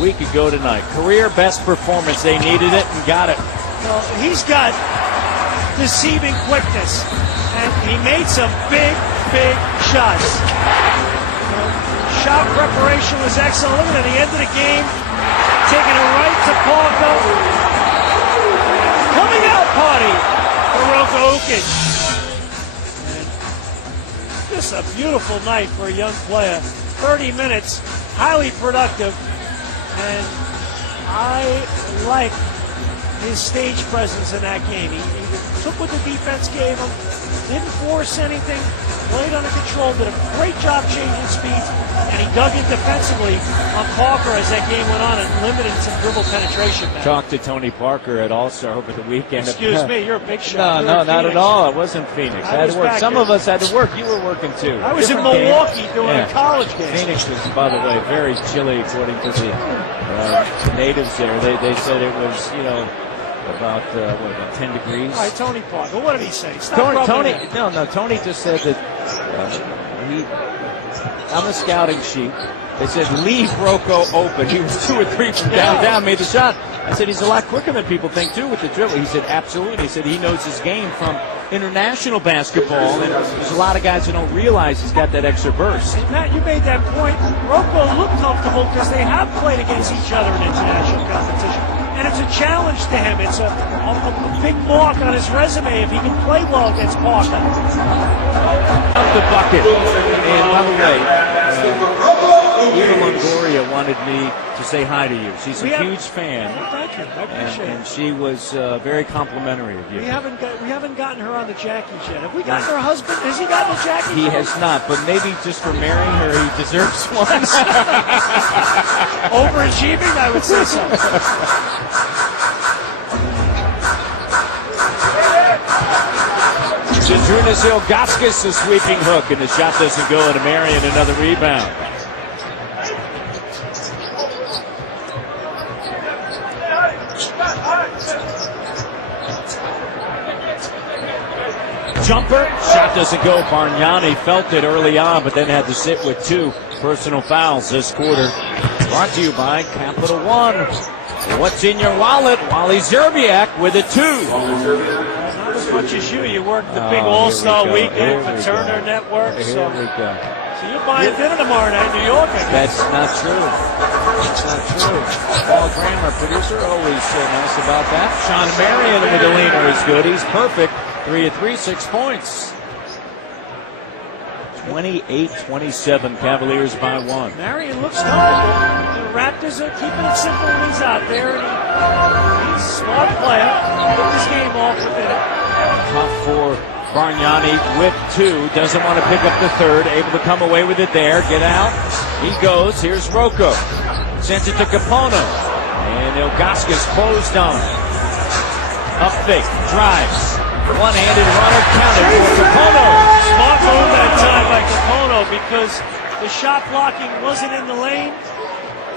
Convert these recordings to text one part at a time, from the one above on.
week ago tonight. Career best performance. They needed it and got it. Well, he's got deceiving quickness, and he made some big shots. Shot preparation was excellent. Look at the end of the game, taking it right to Parker. Coming out party for Roka Ukic. Just a beautiful night for a young player. 30 minutes, highly productive, and I like his stage presence in that game. He took what the defense gave him, didn't force anything, played under control, did a great job changing speeds, and he dug in defensively on Parker as that game went on and limited some dribble penetration. Talked to Tony Parker at All-Star over the weekend. Excuse me, you're a big shot. No, not at all. I wasn't Phoenix. I had to work. Some of us had to work. You were working too. I was in Milwaukee doing a college game. Phoenix was, by the way, very chilly according to the natives there. They said it was, about 10 degrees. All right, Tony Parker. What did he say? Tony just said that on the scouting sheet, they said leave Rocco open. He was 2 or 3 from downtown, made the shot. I said he's a lot quicker than people think too with the dribble. He said absolutely. He said he knows his game from international basketball, and there's a lot of guys who don't realize he's got that extra burst. And Matt, you made that point. Rocco looked comfortable because they have played against each other in international competition. And it's a challenge to him. It's a big mark on his resume if he can play well against Parker. Up the bucket. And by the way, Eva Longoria wanted me to say hi to you. She's a huge fan. Well, thank you. I appreciate it. And she was very complimentary of you. We haven't gotten her on the Jackies yet. Have we gotten her husband? Has he gotten the Jackies? He has not, but maybe just for marrying her, he deserves one. Overachieving, I would say so. Zydrunas Ilgauskas, a sweeping hook, and the shot doesn't go, and Marion another rebound. Jumper, shot doesn't go. Bargnani felt it early on, but then had to sit with 2 personal fouls this quarter. Brought to you by Capital One. What's in your wallet? Wally Zerbiak with a 2. Not as much as you. You worked the big All-Star weekend for Turner Network. So you're buying dinner tomorrow night in New York, I guess. That's not true. That's not true. Paul Graham, our producer, always nice about that. Sean Marion with the leaner is good. He's perfect. 3 of 3, 6 points. 28-27, Cavaliers by 1. Marion looks comfortable. The Raptors are keeping it simple when he's out there. And he's a smart player. Took his game off a bit. Tough for Bargnani with 2. Doesn't want to pick up the third. Able to come away with it there. Get out. He goes. Here's Rocco. Sends it to Capono. And Ilgauskas closed on. Up fake. Drives. One-handed runner counted for Capono. Smart move that time by Capono because the shot blocking wasn't in the lane.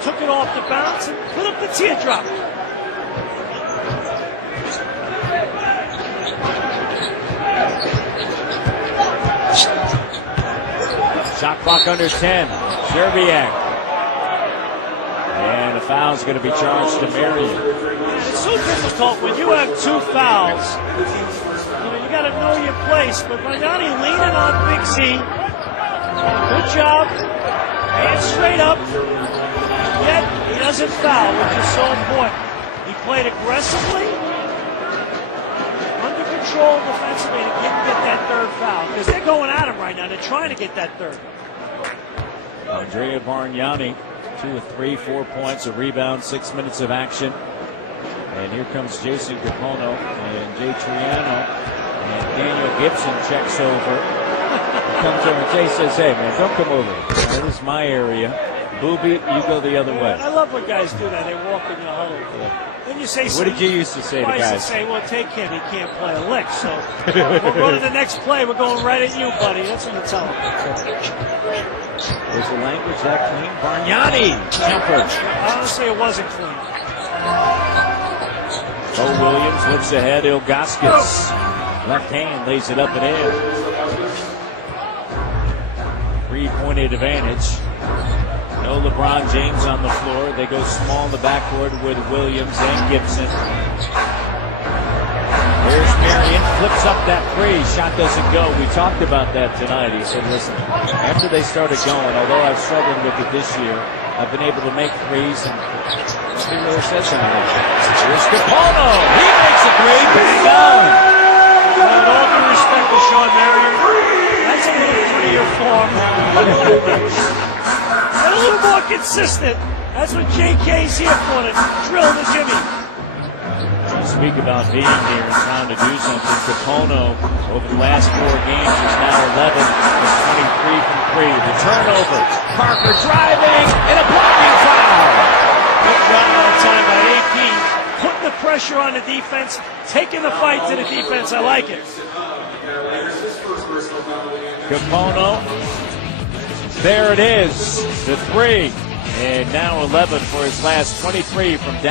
Took it off the bounce and put up the teardrop. Shot clock under 10. Zerbiak. And a foul's going to be charged to Marion. It's so difficult when you have 2 fouls. You got to know your place. But Bargnani leaning on Big Z. Good job. Hands straight up. Yet he doesn't foul, which is so important. He played aggressively, under control defensively, and didn't get that 3rd foul. Because they're going at him right now. They're trying to get that 3rd. Andrea Bargnani, 2 of 3, 4 points, a rebound, 6 minutes of action. And here comes Jason Capono and Jay Triano. And Daniel Gibson checks over. Comes over and Jay says, hey man, don't come over. That is my area. Booby, you go the other way. I love when guys do that. They walk in the huddle. Yeah. Then you say, what did you used to say to guys? I used to say, well, take him. He can't play a lick. So we'll go to the next play. We're going right at you, buddy. That's what you tell him. Was the language that clean? Bargnani, jumper. Honestly, it wasn't clean. Bo Williams looks ahead. Ilgauskas. Left hand lays it up and in. 3-point advantage. No LeBron James on the floor. They go small in the backcourt with Williams and Gibson. There's Marion, flips up that three. Shot doesn't go. We talked about that tonight. He said, listen, after they started going, although I've struggled with it this year, I've been able to make threes, and nothing really says anything. Here's Capaldo. He makes a three. Bang down. With all due respect to Sean Marion, that's a little three-year form. And a little more consistent. That's what JK's here for, to drill the Jimmy. Speak about being here and trying to do something. Capaldo, over the last 4 games, is now 11 of 23 from 3. The turnover. Parker driving and a blocking foul. Good run that time by AP. Putting the pressure on the defense, taking the fight to the defense. I like it. Capaldo. There it is. The 3. And now 11 for his last 23 from down.